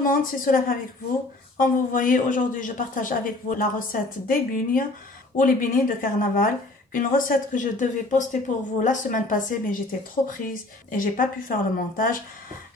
le monde, c'est Soulem avec vous. Comme vous voyez, aujourd'hui, je partage avec vous la recette des beignets ou les beignets de carnaval. Une recette que je devais poster pour vous la semaine passée, mais j'étais trop prise et j'ai pas pu faire le montage.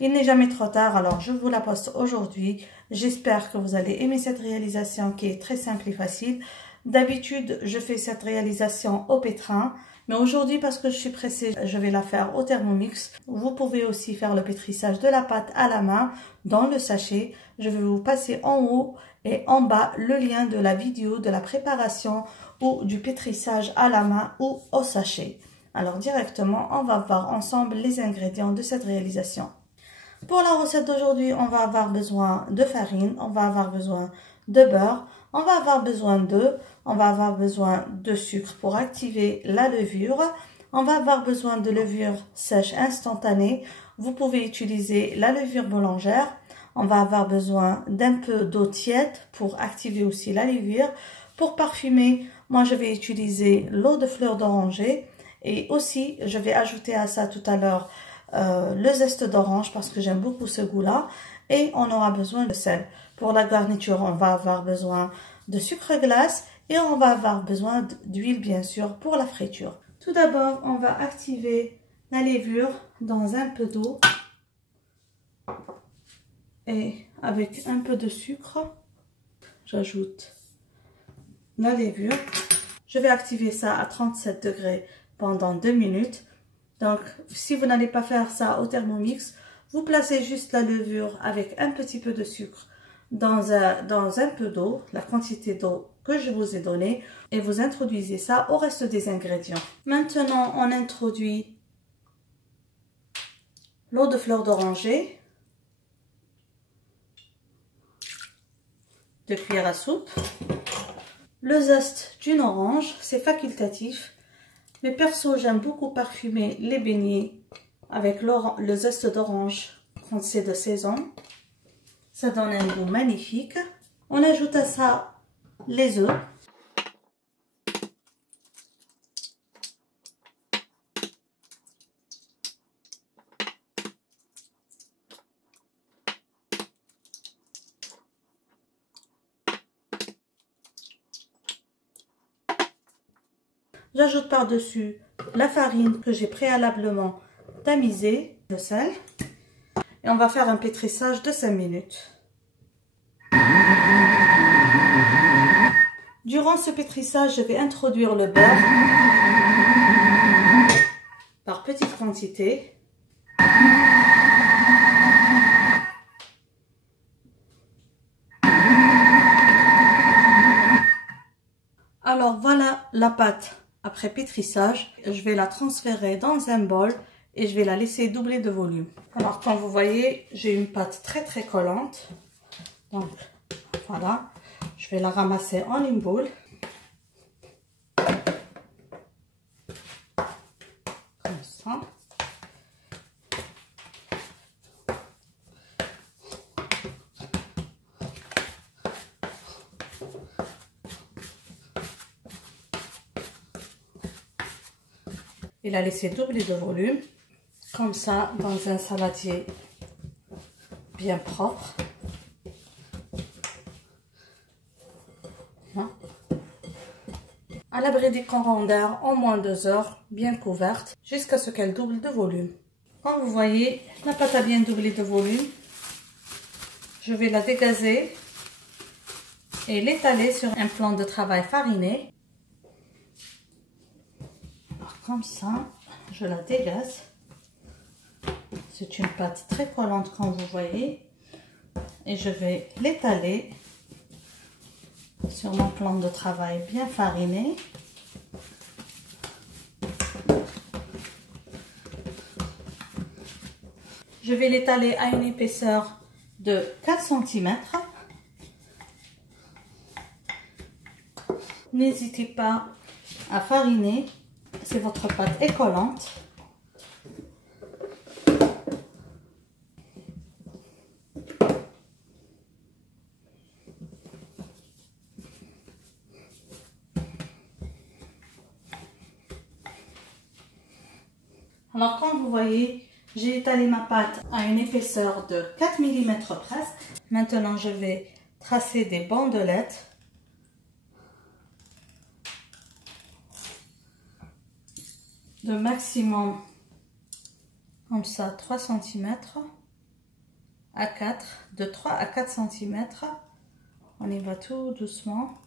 Il n'est jamais trop tard, alors je vous la poste aujourd'hui. J'espère que vous allez aimer cette réalisation qui est très simple et facile. D'habitude, je fais cette réalisation au pétrin. Mais aujourd'hui, parce que je suis pressée, je vais la faire au Thermomix. Vous pouvez aussi faire le pétrissage de la pâte à la main dans le sachet. Je vais vous passer en haut et en bas le lien de la vidéo de la préparation ou du pétrissage à la main ou au sachet. Alors directement, on va voir ensemble les ingrédients de cette réalisation. Pour la recette d'aujourd'hui, on va avoir besoin de farine, on va avoir besoin de beurre, on va avoir besoin d'œufs, on va avoir besoin de sucre pour activer la levure, on va avoir besoin de levure sèche instantanée, vous pouvez utiliser la levure boulangère, on va avoir besoin d'un peu d'eau tiède pour activer aussi la levure. Pour parfumer, moi je vais utiliser l'eau de fleur d'oranger et aussi je vais ajouter à ça tout à l'heure le zeste d'orange parce que j'aime beaucoup ce goût-là et on aura besoin de sel. Pour la garniture, on va avoir besoin de sucre glace et on va avoir besoin d'huile bien sûr pour la friture. Tout d'abord, on va activer la levure dans un peu d'eau et avec un peu de sucre, j'ajoute la levure. Je vais activer ça à 37 degrés pendant 2 minutes. Donc, si vous n'allez pas faire ça au Thermomix, vous placez juste la levure avec un petit peu de sucre dans un peu d'eau, la quantité d'eau que je vous ai donnée, et vous introduisez ça au reste des ingrédients. Maintenant, on introduit l'eau de fleur d'oranger, 2 cuillères à soupe, le zeste d'une orange, c'est facultatif. Mais perso, j'aime beaucoup parfumer les beignets avec le zeste d'orange quand c'est de saison. Ça donne un goût magnifique. On ajoute à ça les œufs. J'ajoute par-dessus la farine que j'ai préalablement tamisée, le sel. Et on va faire un pétrissage de 5 minutes. Durant ce pétrissage, je vais introduire le beurre par petites quantités. Alors voilà la pâte après pétrissage. Je vais la transférer dans un bol et je vais la laisser doubler de volume. Alors comme vous voyez, j'ai une pâte très collante. Donc voilà, je vais la ramasser en une boule. Comme ça. Et la laisser doubler de volume, comme ça, dans un saladier bien propre. Hein? À l'abri des courants d'air en moins 2 heures, bien couverte, jusqu'à ce qu'elle double de volume. Comme vous voyez, la pâte a bien doublé de volume. Je vais la dégazer et l'étaler sur un plan de travail fariné. Comme ça, je la dégaze. C'est une pâte très collante comme vous voyez. Et je vais l'étaler sur mon plan de travail bien fariné. Je vais l'étaler à une épaisseur de 4 cm. N'hésitez pas à fariner. Si votre pâte est collante, alors comme vous voyez, J'ai étalé ma pâte à une épaisseur de 4 mm presque. Maintenant, je vais tracer des bandelettes. De maximum, comme ça, 3 cm à 4, de 3 à 4 cm. On y va tout doucement.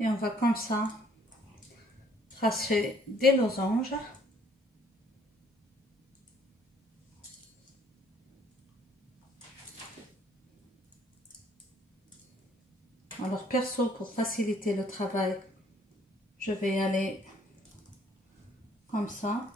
Et on va comme ça tracer des losanges. Alors perso, pour faciliter le travail, je vais y aller comme ça.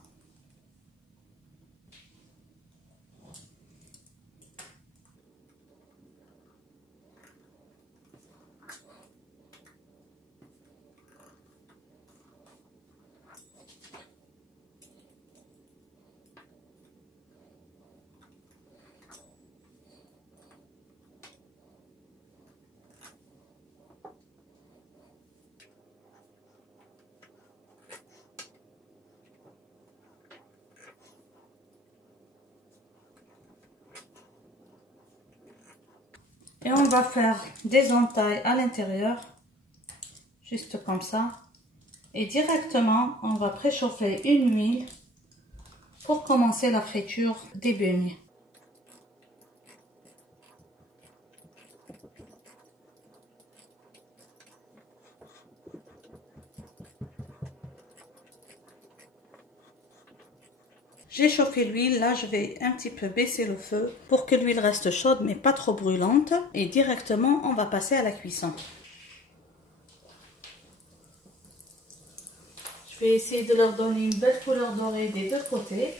Et on va faire des entailles à l'intérieur, juste comme ça. Et directement, on va préchauffer une huile pour commencer la friture des beignets. J'ai chauffé l'huile, là je vais un petit peu baisser le feu pour que l'huile reste chaude mais pas trop brûlante. Et directement on va passer à la cuisson. Je vais essayer de leur donner une belle couleur dorée des deux côtés.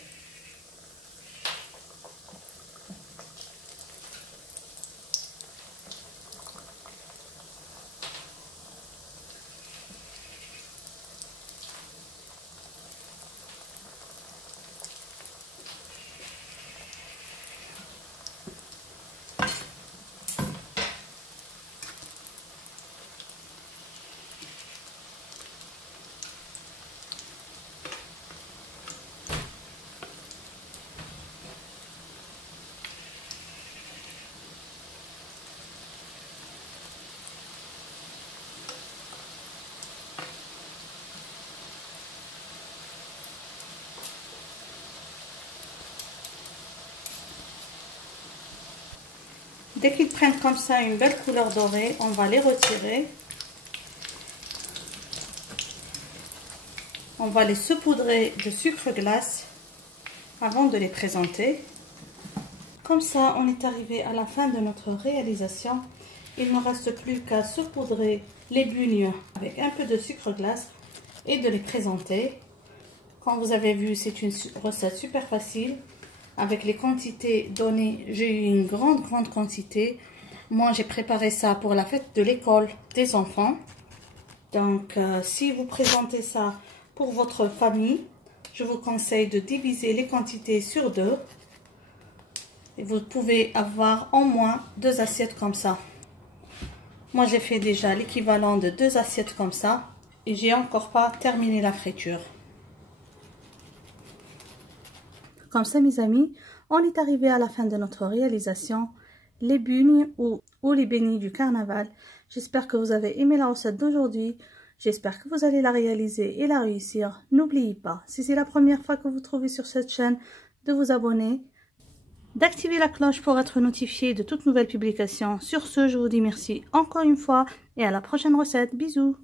Dès qu'ils prennent comme ça une belle couleur dorée, on va les retirer. On va les saupoudrer de sucre glace avant de les présenter. Comme ça, on est arrivé à la fin de notre réalisation. Il ne reste plus qu'à saupoudrer les bugnes avec un peu de sucre glace et de les présenter. Comme vous avez vu, c'est une recette super facile. Avec les quantités données, j'ai eu une grande quantité. Moi, j'ai préparé ça pour la fête de l'école des enfants. Donc, si vous présentez ça pour votre famille, je vous conseille de diviser les quantités sur 2. Et vous pouvez avoir au moins 2 assiettes comme ça. Moi, j'ai fait déjà l'équivalent de 2 assiettes comme ça. Et j'ai encore pas terminé la friture. Comme ça, mes amis, on est arrivé à la fin de notre réalisation. Les bugnes ou les beignets du carnaval. J'espère que vous avez aimé la recette d'aujourd'hui. J'espère que vous allez la réaliser et la réussir. N'oubliez pas, si c'est la première fois que vous trouvez sur cette chaîne, de vous abonner, d'activer la cloche pour être notifié de toutes nouvelles publications. Sur ce, je vous dis merci encore une fois et à la prochaine recette. Bisous!